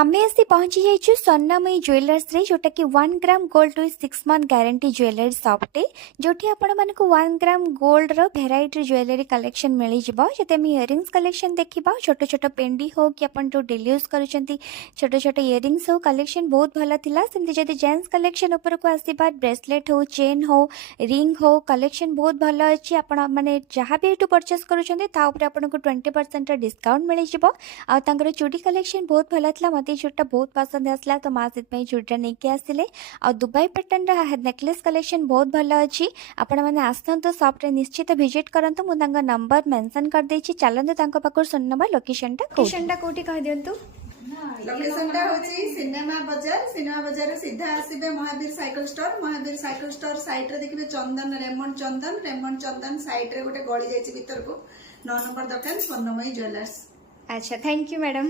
आमे आसी पहुंची जाइछु स्वर्णमयी ज्वेलर्स रे जोटा कि 1 gram gold with 6 month guarantee jewellery शॉपटे जोठी आपण मानक 1 ग्राम गोल्ड रो भेराइटी ज्वेलरी कलेक्शन मिली जिवो जते हम इयरिंग्स कलेक्शन देखिबा छोट छोट पेंडी हो कि आपण जो डेली यूज करूचंती छोट छोट इयरिंग्स हो कलेक्शन बहुत भला थिला सेमति जदि जेंट्स कलेक्शन ऊपर को आसीबा ब्रेसलेट हो चेन हो रिंग हो कलेक्शन बहुत भला अछि आपण माने जहां भी एटू परचेस करूचंती ता ऊपर आपण को 20% डिस्काउंट मिली जिवो आ तांकर चूड़ी कलेक्शन बहुत भला थिला मते चूड़ीटा बहुत पसंद आसला तो माँ से चूड़ीटा नहीं आसिले आ दुबई पैटर्न नेकलेस कलेक्शन बहुत भला अच्छी आपण मैंने आसतु सॉप्रे निश्चित विजिट करंतु मु तांका नंबर मेंशन कर देछि चलंतु तांका पाखर सुननबा लोकेशनटा कोठी कह दियंतु। लोकेशनटा होची सिनेमा बाजार सीधा आसीबे महावीर साइकिल स्टोर साइड रे देखिबे रेमंड चंदन साइड रे गोटे गली जाईची भीतर को 9 नंबर दुकान स्वर्णमयी ज्वेलर्स। अच्छा थैंक यू मैडम।